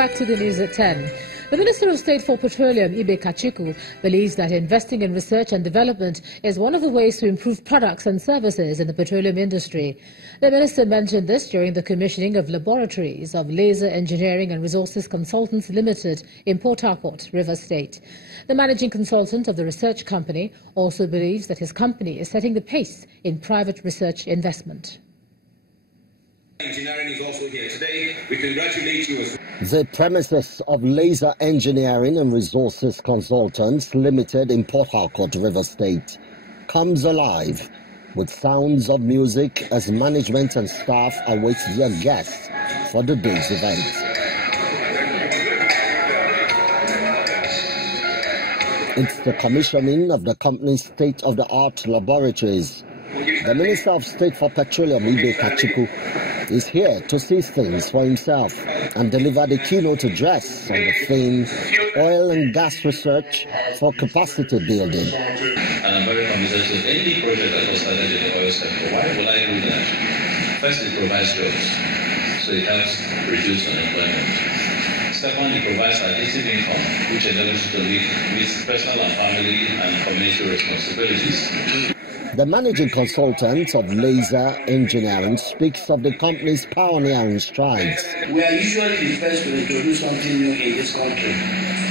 back to the news at 10. The Minister of State for Petroleum, Cmte, believes that investing in research and development is one of the ways to improve products and services in the petroleum industry. The Minister mentioned this during the commissioning of laboratories of Laser Engineering and Resources Consultants Limited in Port Harcourt, Rivers State. The managing consultant of the research company also believes that his company is setting the pace in private research investment. Engineering is also here today. We congratulate you. The premises of Laser Engineering and Resources Consultants Limited in Port Harcourt, River State, comes alive with sounds of music as management and staff await their guests for the day's event. It's the commissioning of the company's state-of-the-art laboratories. The Minister of State for Petroleum, Cmte, is here to see things for himself and deliver the keynote address on the famed oil and gas research for capacity building. And I'm very committed to any project that was started in the oil sector. Why would I do that? First, it provides jobs, so it helps reduce unemployment. Second, it provides additive income, which enables you to meet personal and family and community responsibilities. The managing consultant of Laser Engineering speaks of the company's pioneering strides. We are usually the first to introduce something new in this country.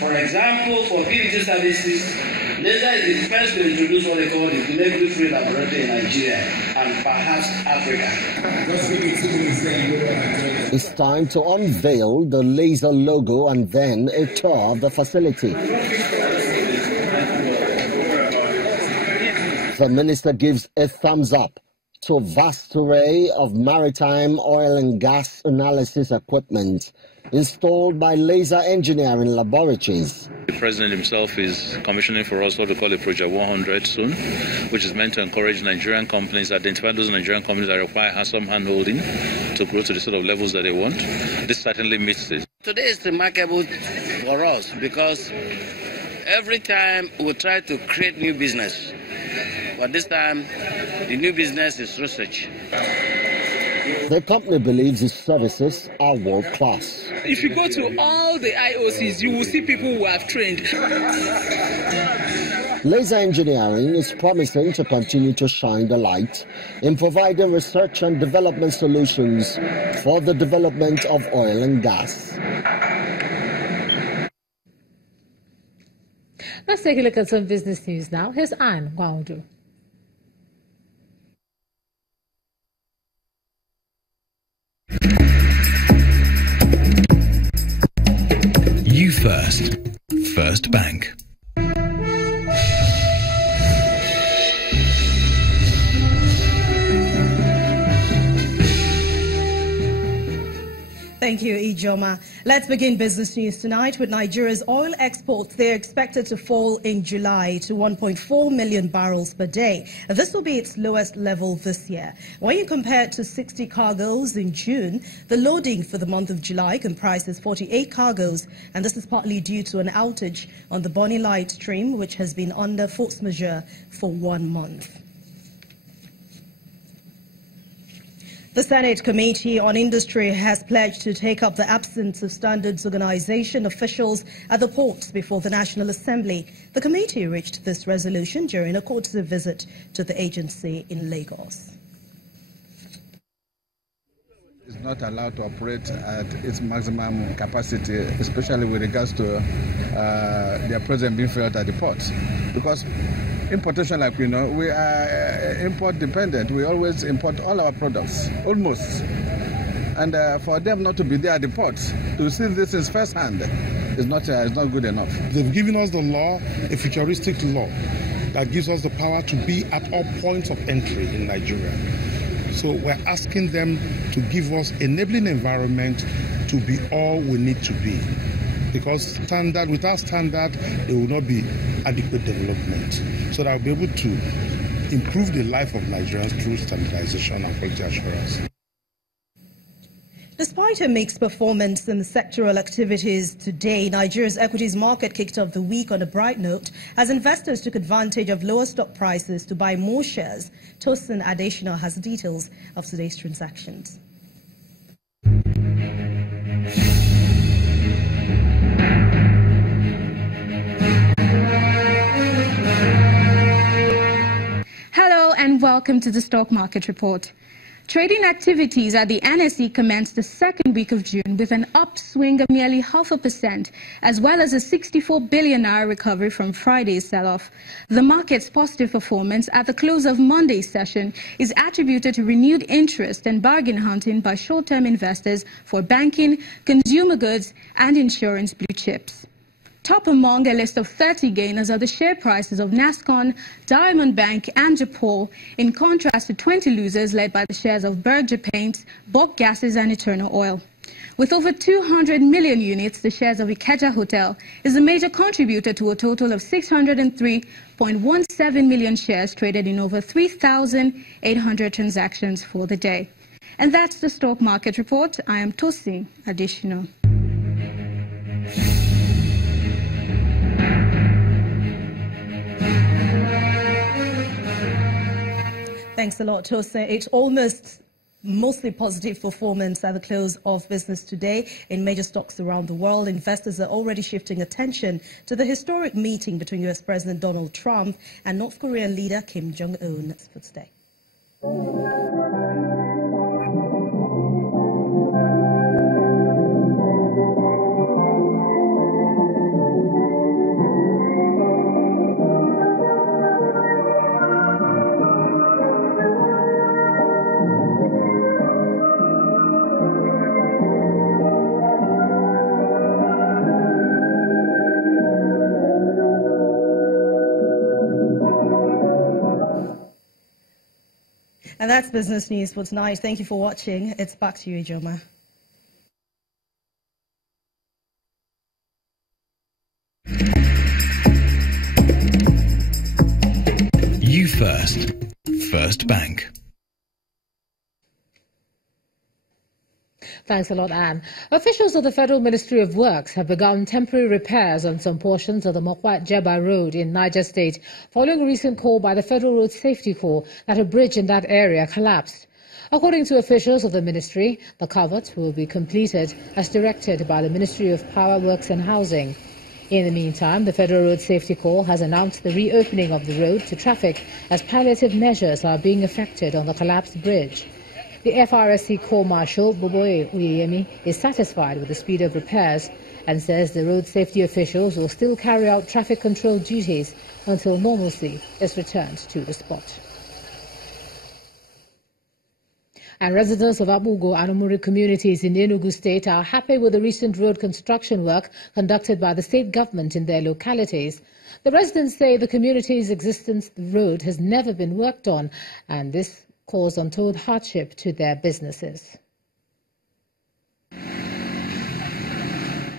For example, for PVT services, Laser is the first to introduce what they call the gluten-free laboratory in Nigeria and perhaps Africa. It's time to unveil the Laser logo and then a tour of the facility. The minister gives a thumbs up to a vast array of maritime oil and gas analysis equipment installed by Laser Engineering Laboratories. The President himself is commissioning for us what we call a Project 100 soon, which is meant to encourage Nigerian companies, identify those Nigerian companies that require some hand-holding to grow to the sort of levels that they want. This certainly meets this. Today is remarkable for us because every time we try to create new business, but this time, the new business is research. The company believes its services are world-class. If you go to all the IOCs, you will see people who have trained. Laser Engineering is promising to continue to shine the light in providing research and development solutions for the development of oil and gas. Let's take a look at some business news now. Here's Anne Gwaudu. You first. First Bank. Thank you, Ijoma. Let's begin business news tonight with Nigeria's oil exports. They're expected to fall in July to 1.4 million barrels per day. This will be its lowest level this year. When you compare it to 60 cargoes in June, the loading for the month of July comprises 48 cargoes, and this is partly due to an outage on the Bonny Light stream, which has been under force majeure for 1 month. The Senate Committee on Industry has pledged to take up the absence of standards organization officials at the ports before the National Assembly. The committee reached this resolution during a courtesy visit to the agency in Lagos. It's not allowed to operate at its maximum capacity, especially with regards to their presence being felt at the ports. Because importation, like we know, we are import dependent. We always import all our products, almost. And for them not to be there at the ports, to see this is first hand, is not good enough. They've given us the law, a futuristic law, that gives us the power to be at all points of entry in Nigeria. So we're asking them to give us enabling environment to be all we need to be. Because without standard, there will not be adequate development. So that we'll be able to improve the life of Nigerians through standardization and quality assurance. Despite a mixed performance in the sectoral activities today, Nigeria's equities market kicked off the week on a bright note as investors took advantage of lower stock prices to buy more shares. Tosin Adesina has details of today's transactions. welcome to the Stock Market Report. Trading activities at the NSE commenced the second week of June with an upswing of nearly 0.5%, as well as a 64 billion naira recovery from Friday's sell-off. The market's positive performance at the close of Monday's session is attributed to renewed interest and bargain hunting by short-term investors for banking, consumer goods, and insurance blue chips. Top among a list of 30 gainers are the share prices of Nascon, Diamond Bank and Japol, in contrast to 20 losers led by the shares of Berger Paints, Bock Gases and Eternal Oil. With over 200 million units, the shares of Ikeja Hotel is a major contributor to a total of 603.17 million shares traded in over 3,800 transactions for the day. And that's the Stock Market Report. I am Tosin Additional. Thanks a lot, Tosa. It's almost mostly positive performance at the close of business today in major stocks around the world. Investors are already shifting attention to the historic meeting between U.S. President Donald Trump and North Korean leader Kim Jong-un. That's for today. And that's business news for tonight. Thank you for watching. It's back to you, Ijoma. You first. First Bank. Thanks a lot, Anne. Officials of the Federal Ministry of Works have begun temporary repairs on some portions of the Mokwat-Jeba Road in Niger State following a recent call by the Federal Road Safety Corps that a bridge in that area collapsed. According to officials of the ministry, the culvert will be completed as directed by the Ministry of Power, Works and Housing. In the meantime, the Federal Road Safety Corps has announced the reopening of the road to traffic as palliative measures are being effected on the collapsed bridge. The FRSC Corps Marshal, Boboe Uyemi, is satisfied with the speed of repairs and says the road safety officials will still carry out traffic control duties until normalcy is returned to the spot. And residents of Abugo and Umuri communities in Enugu State are happy with the recent road construction work conducted by the state government in their localities. The residents say the community's existence road has never been worked on, and this caused untold hardship to their businesses.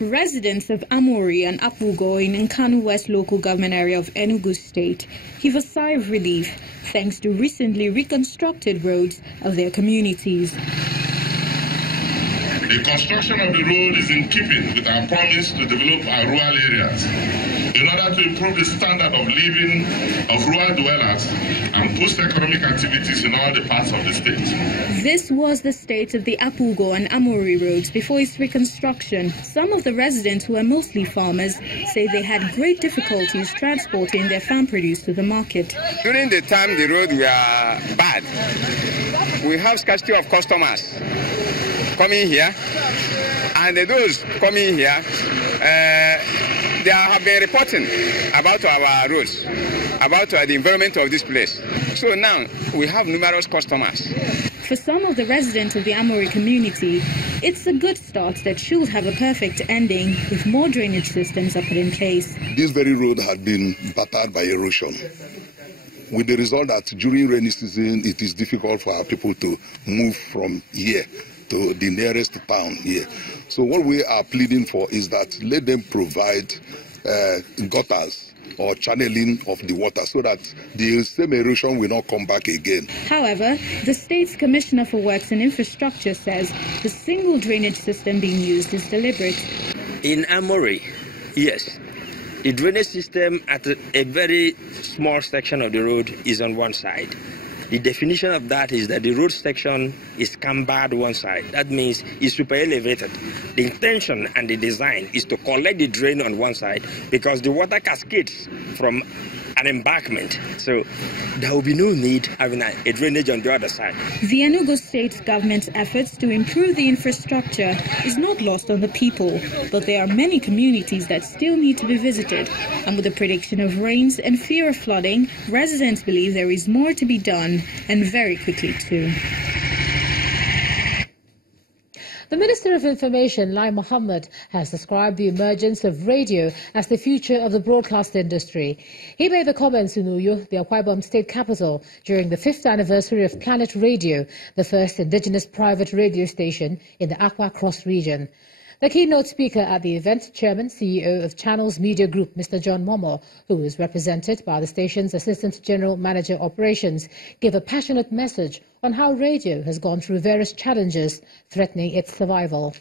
Residents of Amori and Apugo in Nkanu West local government area of Enugu State heave a sigh of relief thanks to recently reconstructed roads of their communities. The construction of the road is in keeping with our promise to develop our rural areas in order to improve the standard of living of rural dwellers and boost economic activities in all the parts of the state. This was the state of the Apugo and Amori roads before its reconstruction. Some of the residents, who are mostly farmers, say they had great difficulties transporting their farm produce to the market. During the time the road were bad, we have scarcity of customers coming here, and those coming here, they have been reporting about our roads, about the environment of this place. So now we have numerous customers. For some of the residents of the Amori community, it's a good start that should have a perfect ending if more drainage systems are put in place. This very road had been battered by erosion, with the result that during rainy season it is difficult for our people to move from here to the nearest town here. So what we are pleading for is that let them provide gutters or channeling of the water so that the same erosion will not come back again. However, the state's Commissioner for Works and Infrastructure says the single drainage system being used is deliberate. In Amori, yes, the drainage system at a very small section of the road is on one side. The definition of that is that the road section is cambered one side. That means it's super elevated. The intention and the design is to collect the drain on one side because the water cascades from an embankment. So there will be no need having a drainage on the other side. The Enugu State government's efforts to improve the infrastructure is not lost on the people, but there are many communities that still need to be visited. And with the prediction of rains and fear of flooding, residents believe there is more to be done, and very quickly too. The Minister of Information, Lai Mohammed, has described the emergence of radio as the future of the broadcast industry. He made the comments in Uyo, the Akwa Ibom state capital, during the 5th anniversary of Planet Radio, the first indigenous private radio station in the Akwa Cross region. The keynote speaker at the event, Chairman, CEO of Channels Media Group, Mr. John Momo, who was represented by the station's Assistant General Manager Operations, gave a passionate message on how radio has gone through various challenges threatening its survival.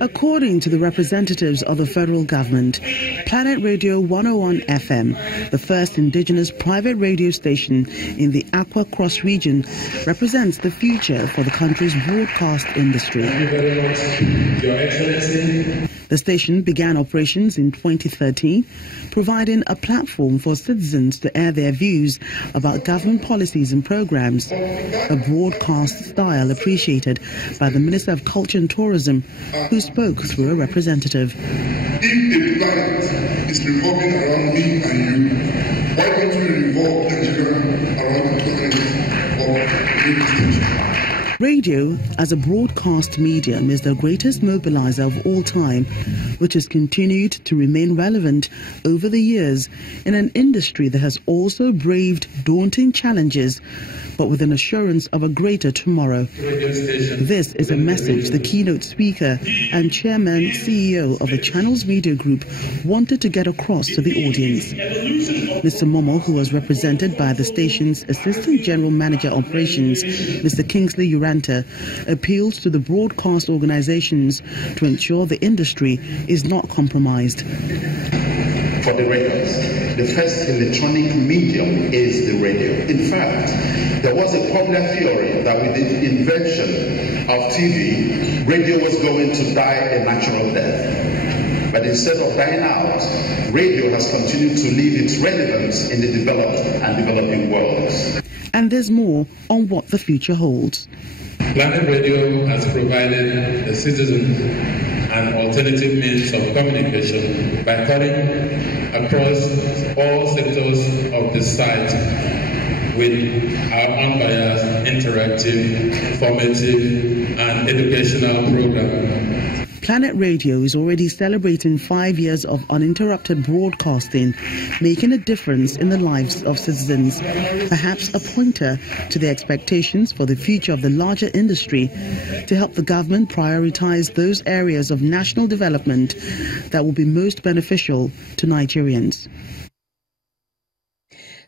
According to the representatives of the federal government, Planet Radio 101 FM, the first indigenous private radio station in the Akwa Cross region, represents the future for the country's broadcast industry. Thank you very much, Your Excellency. The station began operations in 2013, providing a platform for citizens to air their views about government policies and programs, a broadcast style appreciated by the Minister of Culture and Tourism, who spoke through a representative. If the planet is revolving around me and you, why don't we revolve Nigeria around the planet? Radio, as a broadcast medium, is the greatest mobilizer of all time, which has continued to remain relevant over the years in an industry that has also braved daunting challenges, but with an assurance of a greater tomorrow. This is a message the keynote speaker and chairman CEO of the Channels Media Group wanted to get across to the audience. Mr. Momo, who was represented by the station's Assistant General Manager Operations, Mr. Kingsley Uranta, appealed to the broadcast organizations to ensure the industry is not compromised. For the records, the first electronic medium is the radio. In fact, there was a popular theory that with the invention of TV, radio was going to die a natural death. But instead of dying out, radio has continued to live its relevance in the developed and developing worlds. And there's more on what the future holds. Planet Radio has provided the citizens an alternative means of communication by cutting across all sectors of the site with our unbiased, interactive, formative, and educational program. Planet Radio is already celebrating 5 years of uninterrupted broadcasting, making a difference in the lives of citizens. Perhaps a pointer to the expectations for the future of the larger industry to help the government prioritize those areas of national development that will be most beneficial to Nigerians.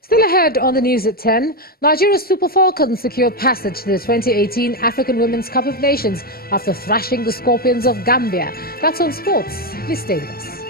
Still ahead on the news at 10, Nigeria's Super Falcons secured passage to the 2018 African Women's Cup of Nations after thrashing the Scorpions of Gambia. That's on sports. Please stay with us.